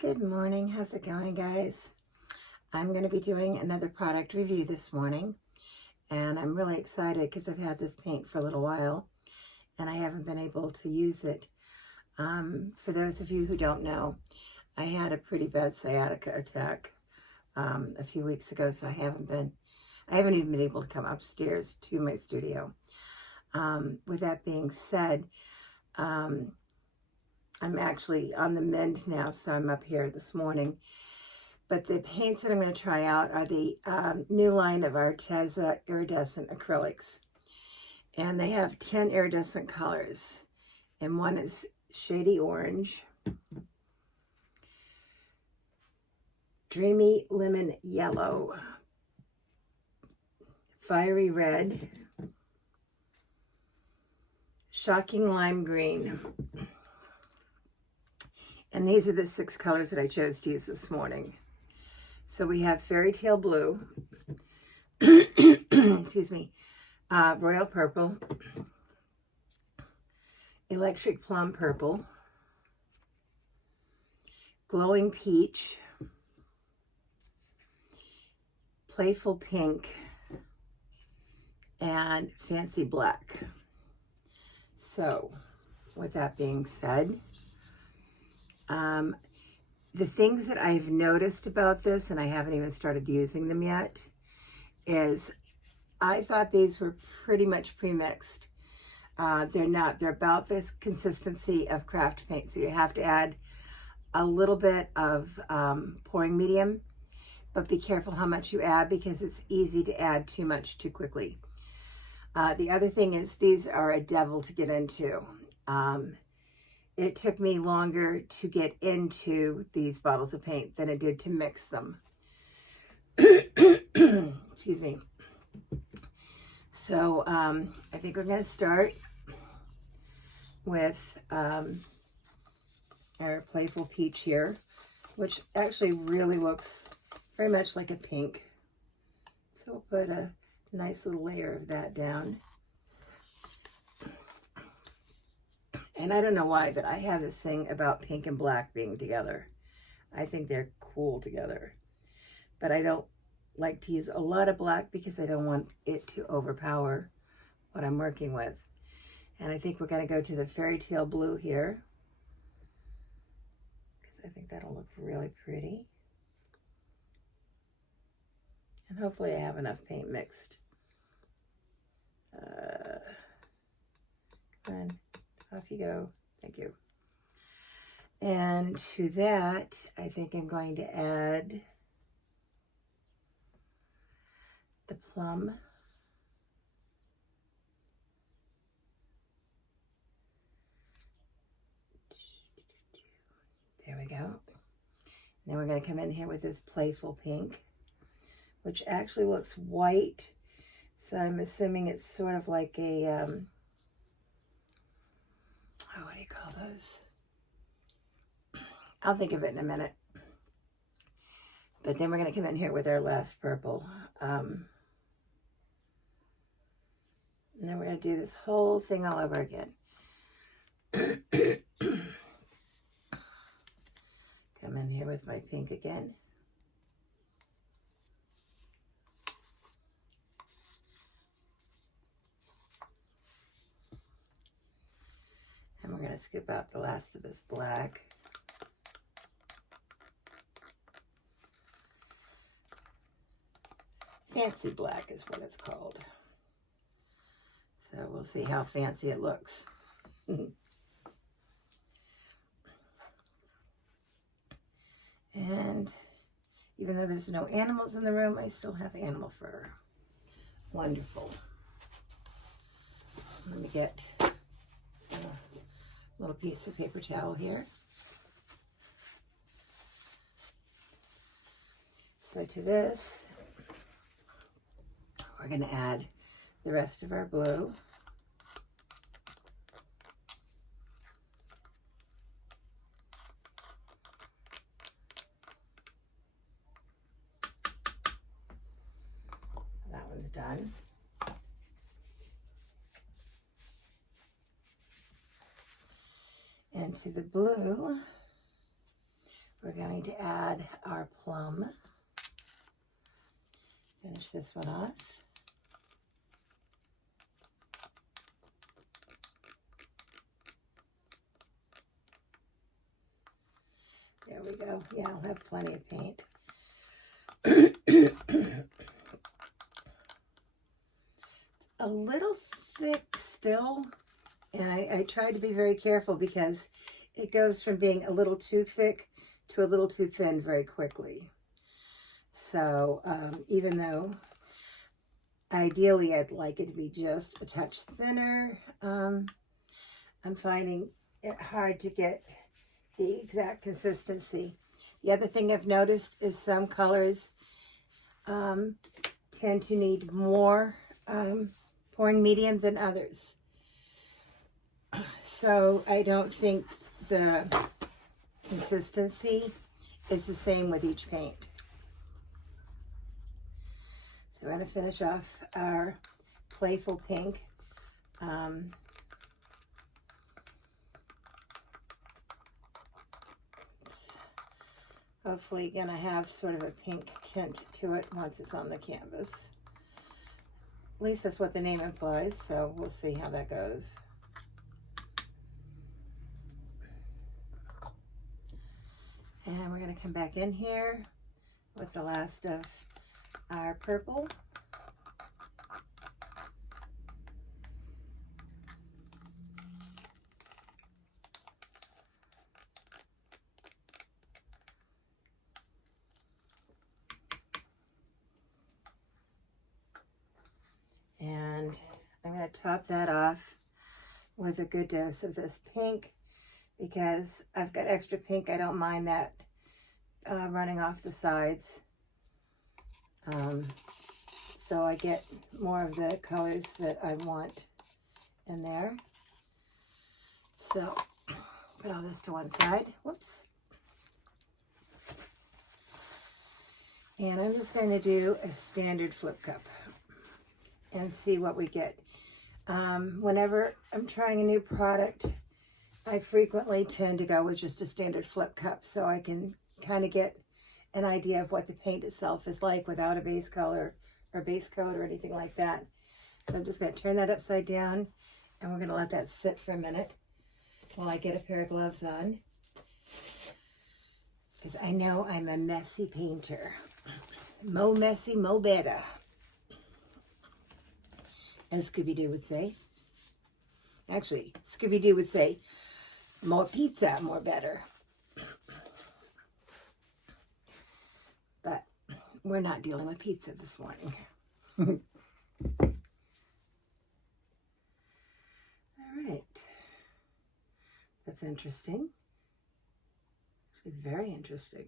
Good morning. How's it going, guys? I'm going to be doing another product review this morning, and I'm really excited because I've had this paint for a little while and I haven't been able to use it. For those of you who don't know, I had a pretty bad sciatica attack a few weeks ago, so I haven't even been able to come upstairs to my studio. With that being said, I'm actually on the mend now, so I'm up here this morning. But the paints that I'm going to try out are the new line of Arteza Iridescent acrylics. And they have 10 iridescent colors. And one is shady orange, dreamy lemon yellow, fiery red, shocking lime green. And these are the 6 colors that I chose to use this morning. So we have fairy tale blue, excuse me, royal purple, electric plum purple, glowing peach, playful pink, and fancy black. So with that being said, the things that I've noticed about this, and I haven't even started using them yet, is I thought these were pretty much pre-mixed. They're not. They're about this consistency of craft paint. So you have to add a little bit of pouring medium, but be careful how much you add because it's easy to add too much too quickly. The other thing is these are a devil to get into. It took me longer to get into these bottles of paint than it did to mix them. Excuse me. So I think we're going to start with our playful peach here, which actually really looks very much like a pink. So we'll put a nice little layer of that down. And I don't know why, but I have this thing about pink and black being together. I think they're cool together. But I don't like to use a lot of black because I don't want it to overpower what I'm working with. And I think we're going to go to the fairy tale blue here, because I think that'll look really pretty. And hopefully I have enough paint mixed. Come on. Off you go. Thank you. And to that, I think I'm going to add the plum. There we go. Then we're going to come in here with this playful pink, which actually looks white. So I'm assuming it's sort of like a... what do you call those? I'll think of it in a minute. But then we're going to come in here with our last purple. And then we're going to do this whole thing all over again. Come in here with my pink again. And we're going to scoop out the last of this black. Fancy black is what it's called. So we'll see how fancy it looks. And even though there's no animals in the room, I still have animal fur. Wonderful. Let me get little piece of paper towel here. So to this, we're going to add the rest of our blue. That one's done. And to the blue, we're going to add our plum. Finish this one off. There we go. Yeah, I'll have plenty of paint. A little thick still, and I tried to be very careful because it goes from being a little too thick to a little too thin very quickly. So even though ideally I'd like it to be just a touch thinner, I'm finding it hard to get the exact consistency. The other thing I've noticed is some colors tend to need more pouring medium than others. So I don't think the consistency is the same with each paint. So we're going to finish off our playful pink. Hopefully going to have sort of a pink tint to it once it's on the canvas. At least that's what the name implies, so we'll see how that goes. And we're going to come back in here with the last of our purple. And I'm going to top that off with a good dose of this pink because I've got extra pink. I don't mind that running off the sides. So I get more of the colors that I want in there. So put all this to one side. Whoops. And I'm just going to do a standard flip cup and see what we get. Whenever I'm trying a new product, I frequently tend to go with just a standard flip cup so I can kind of get an idea of what the paint itself is like without a base color or base coat or anything like that. So I'm just going to turn that upside down and we're going to let that sit for a minute while I get a pair of gloves on, because I know I'm a messy painter. Mo messy, mo better, as Scooby-Doo would say. Actually, Scooby-Doo would say, more pizza, more better. But we're not dealing with pizza this morning. All right. That's interesting. Actually, very interesting.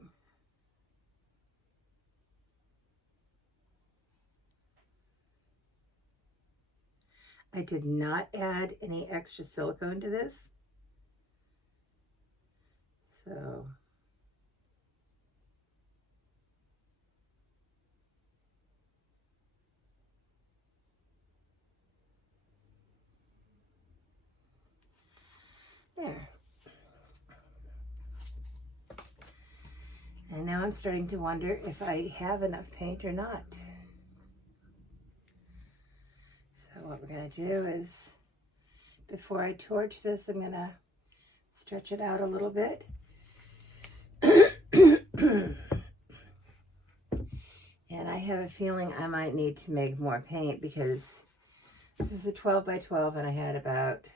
I did not add any extra silicone to this. So there. And now I'm starting to wonder if I have enough paint or not. So what we're going to do is, before I torch this, I'm going to stretch it out a little bit. And I have a feeling I might need to make more paint because this is a 12 by 12 and I had about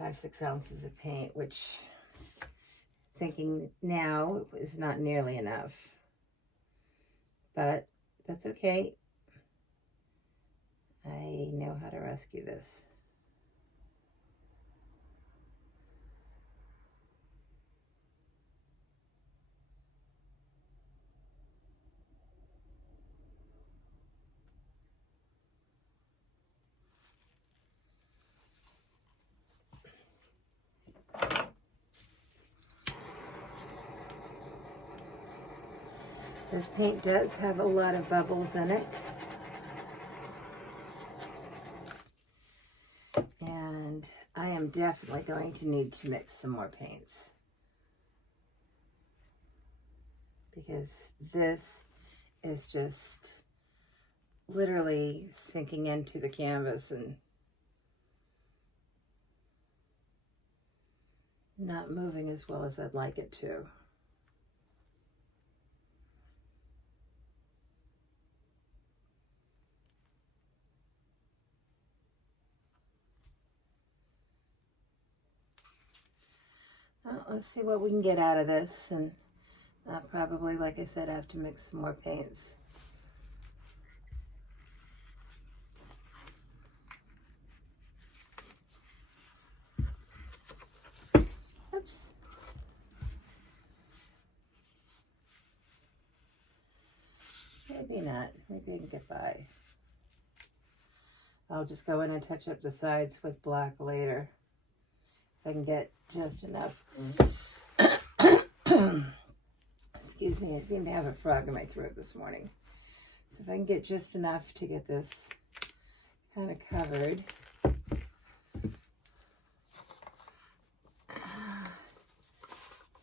5-6 ounces of paint, which, thinking now, is not nearly enough. But that's okay. I know how to rescue this. This paint does have a lot of bubbles in it. And I am definitely going to need to mix some more paints. because this is just literally sinking into the canvas and not moving as well as I'd like it to. Well, let's see what we can get out of this, and probably, like I said, I have to mix some more paints. Oops. Maybe not. Maybe I can get by. I'll just go in and touch up the sides with black later. If I can get just enough. Excuse me, I seem to have a frog in my throat this morning. So if I can get just enough to get this kind of covered.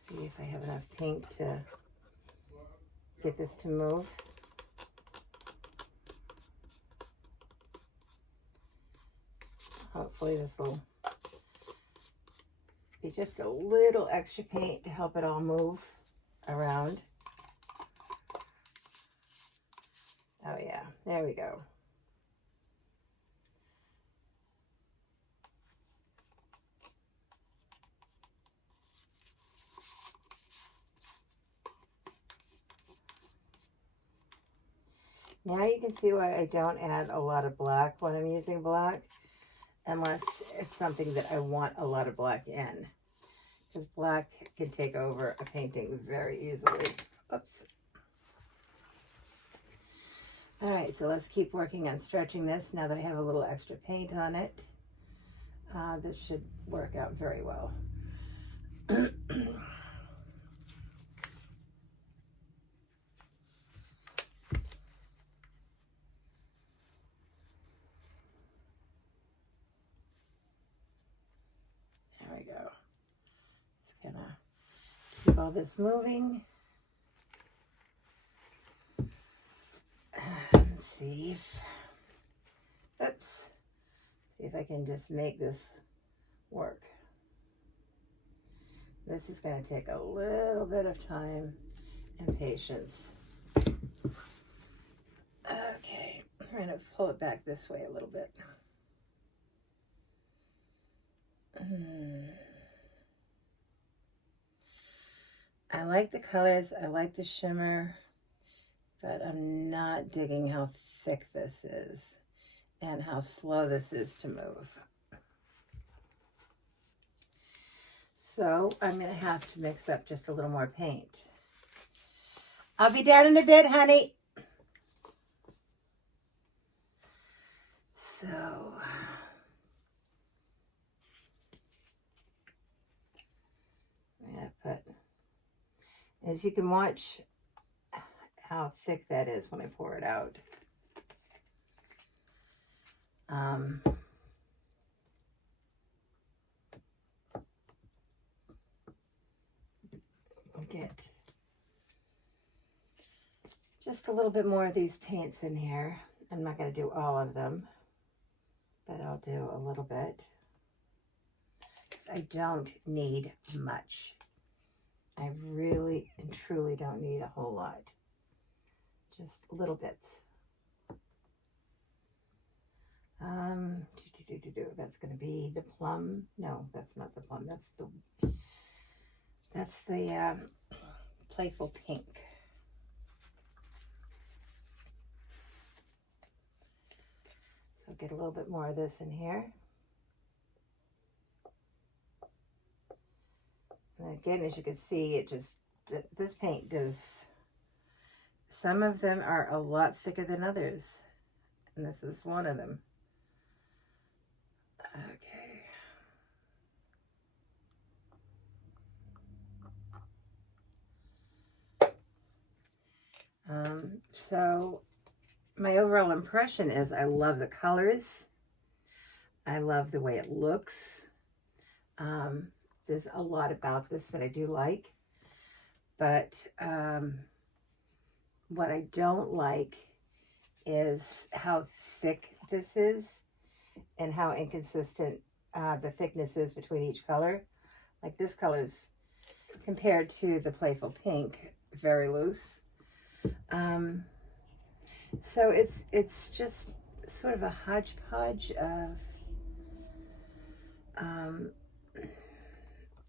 See if I have enough paint to get this to move. Hopefully this will be just a little extra paint to help it all move around. Oh yeah, there we go. Now you can see why I don't add a lot of black when I'm using black, unless it's something that I want a lot of black in, because black can take over a painting very easily. Oops. All right, so let's keep working on stretching this now that I have a little extra paint on it. This should work out very well. There we go. Just gonna keep all this moving. Let's see if I can just make this work. This is going to take a little bit of time and patience. Okay, I'm going to pull it back this way a little bit. I like the colors, I like the shimmer, but I'm not digging how thick this is and how slow this is to move. So I'm going to have to mix up just a little more paint. I'll be down in a bit, honey. So I'm going to put, as you can watch how thick that is when I pour it out. Get just a little bit more of these paints in here. I'm not going to do all of them, but I'll do a little bit. I don't need much. I really and truly don't need a whole lot. Just little bits. That's going to be the plum. No, that's not the plum. That's the playful pink. So get a little bit more of this in here. And again, as you can see, this paint does, some of them are a lot thicker than others. And this is one of them. Okay. So my overall impression is I love the colors. I love the way it looks. There's a lot about this that I do like, but What I don't like is how thick this is and how inconsistent the thickness is between each color. Like this color is, compared to the Playful Pink, very loose. So it's just sort of a hodgepodge of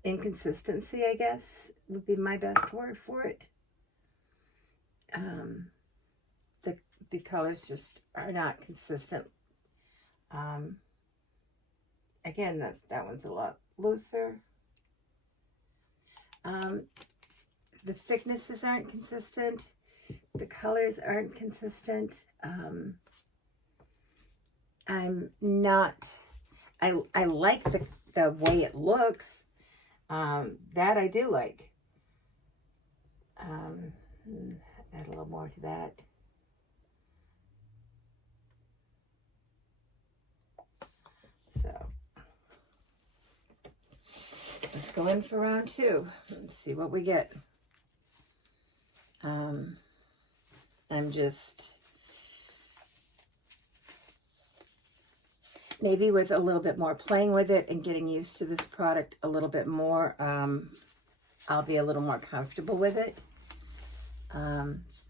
inconsistency, I guess, would be my best word for it. The colors just are not consistent. Again, that one's a lot looser. The thicknesses aren't consistent. The colors aren't consistent. I'm not, I like the way it looks. That I do like. Add a little more to that. So let's go in for round two. Let's see what we get. I'm just, maybe with a little bit more playing with it and getting used to this product a little bit more, I'll be a little more comfortable with it.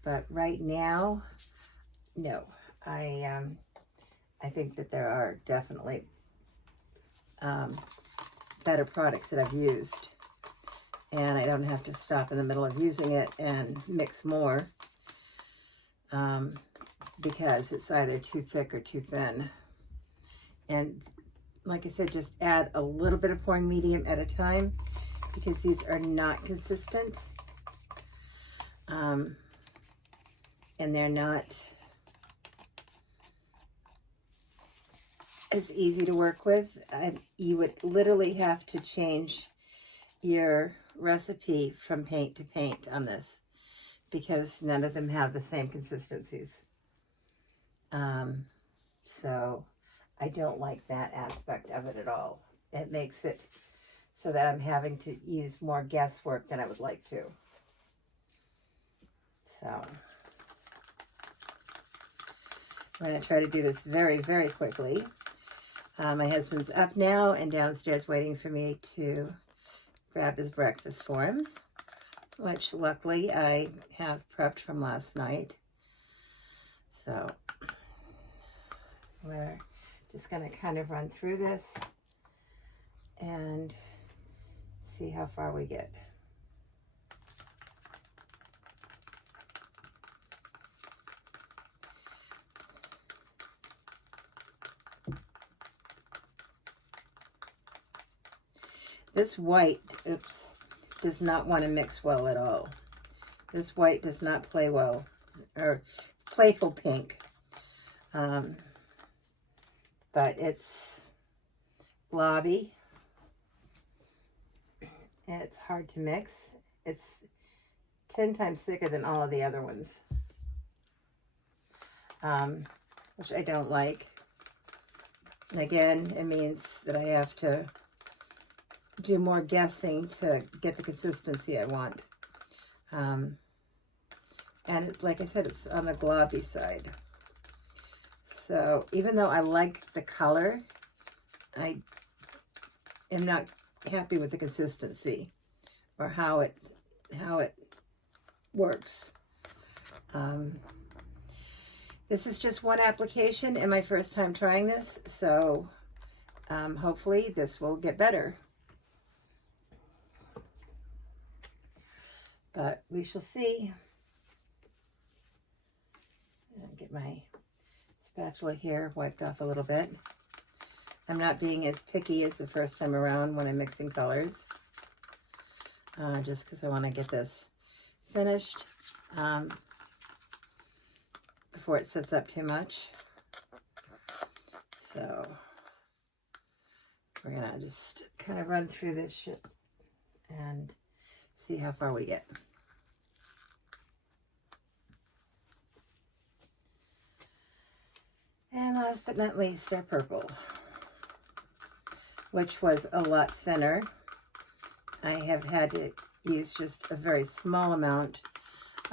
But right now, no, I think that there are definitely better products that I've used, and I don't have to stop in the middle of using it and mix more because it's either too thick or too thin. And like I said, just add a little bit of pouring medium at a time because these are not consistent. And they're not as easy to work with. You would literally have to change your recipe from paint to paint on this because none of them have the same consistencies. So I don't like that aspect of it at all. It makes it so that I'm having to use more guesswork than I would like to. So I'm going to try to do this very, very quickly. My husband's up now and downstairs waiting for me to grab his breakfast for him, which luckily I have prepped from last night. So we're just going to kind of run through this and see how far we get. This white, does not want to mix well at all. This white does not play well, or Playful Pink. But it's blobby. And it's hard to mix. It's 10 times thicker than all of the other ones, which I don't like. And again, it means that I have to do more guessing to get the consistency I want. And like I said, it's on the globby side. So even though I like the color, I am not happy with the consistency or how it works. This is just one application and my first time trying this, so hopefully this will get better. But we shall see. I'll get my spatula here wiped off a little bit. I'm not being as picky as the first time around when I'm mixing colors, just because I want to get this finished before it sets up too much. So we're gonna just kind of run through this shit and see how far we get. And last but not least, our purple, which was a lot thinner. I have had to use just a very small amount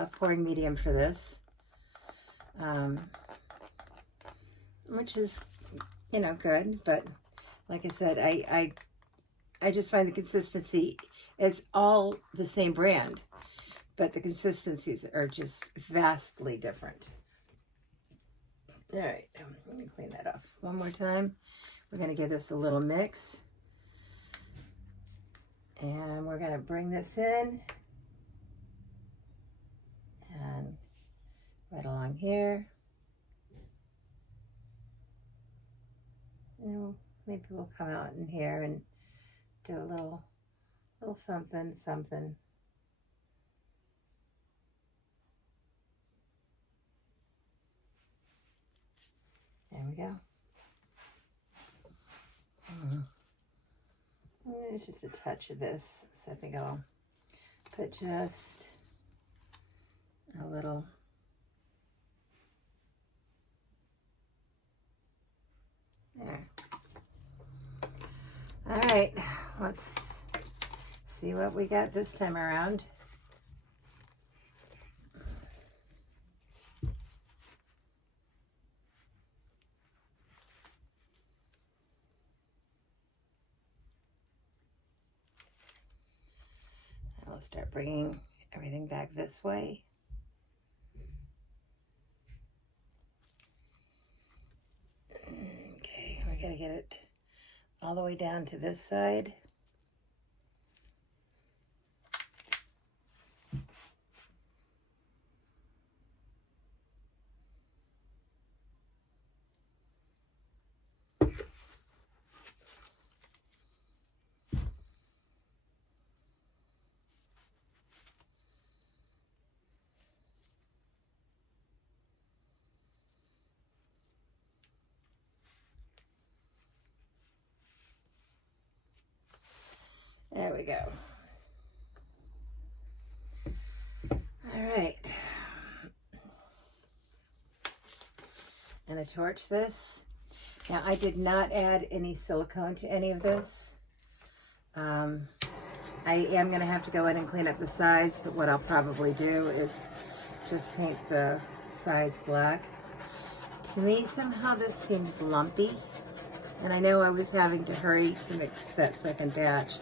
a pouring medium for this, which is, you know, good. But like I said, I just find the consistency, it's all the same brand, but the consistencies are just vastly different. All right, let me clean that off one more time. We're going to give this a little mix. And we're going to bring this in. And right along here. You know, maybe we'll come out in here and do a little something, something. There we go. There's just a touch of this, so I think I'll put just a little. There. All right, let's see what we got this time around. I'll start bringing everything back this way. Okay, we gotta get it all the way down to this side. There we go. All right. I'm going to torch this. Now, I did not add any silicone to any of this. I am going to have to go in and clean up the sides, but what I'll probably do is just paint the sides black. To me, somehow this seems lumpy, and I know I was having to hurry to mix that second batch.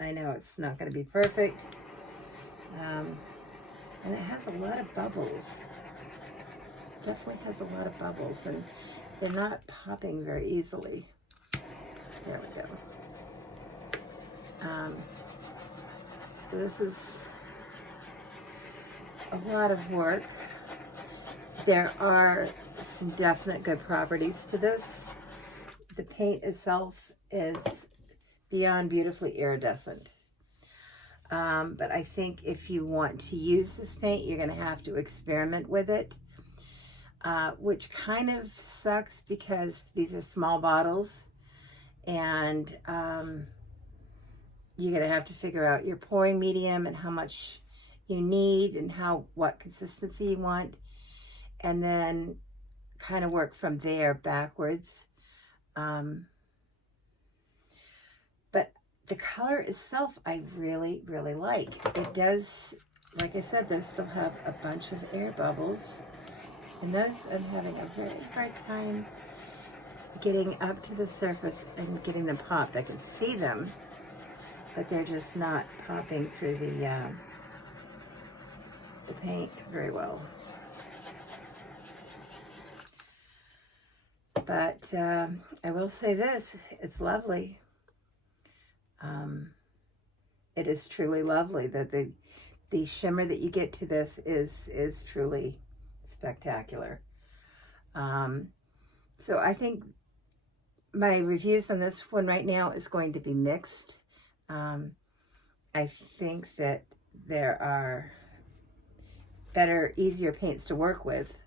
I know it's not going to be perfect. And it has a lot of bubbles. Definitely has a lot of bubbles, and they're not popping very easily. There we go. So this is a lot of work. There are some definite good properties to this. The paint itself is beyond beautifully iridescent. But I think if you want to use this paint, you're going to have to experiment with it, which kind of sucks because these are small bottles, and you're going to have to figure out your pouring medium and how much you need and what consistency you want, and then kind of work from there backwards. But the color itself, I really, really like. It does, like I said, does still have a bunch of air bubbles. And those I'm having a very hard time getting up to the surface and getting them popped. I can see them, but they're just not popping through the paint very well. But I will say this, it's lovely. It is truly lovely. That the shimmer that you get to this is truly spectacular. So I think my reviews on this one right now is going to be mixed. I think that there are better, easier paints to work with.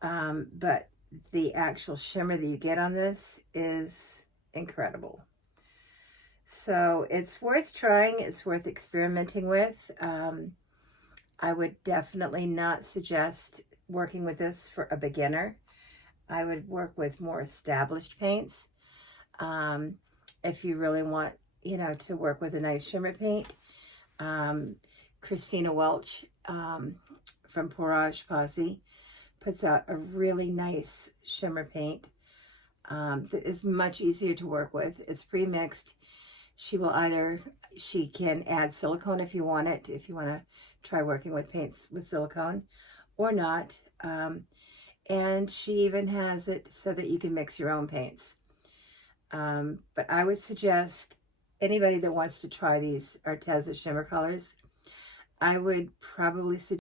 But the actual shimmer that you get on this is incredible. So it's worth trying. It's worth experimenting with. I would definitely not suggest working with this for a beginner. I would work with more established paints. if you really want, you know, to work with a nice shimmer paint. Christina Welch from Porage Posse puts out a really nice shimmer paint that is much easier to work with. It's pre-mixed. She can add silicone if you want it, if you want to try working with paints with silicone or not. And she even has it so that you can mix your own paints. But I would suggest anybody that wants to try these Arteza shimmer colors, I would probably suggest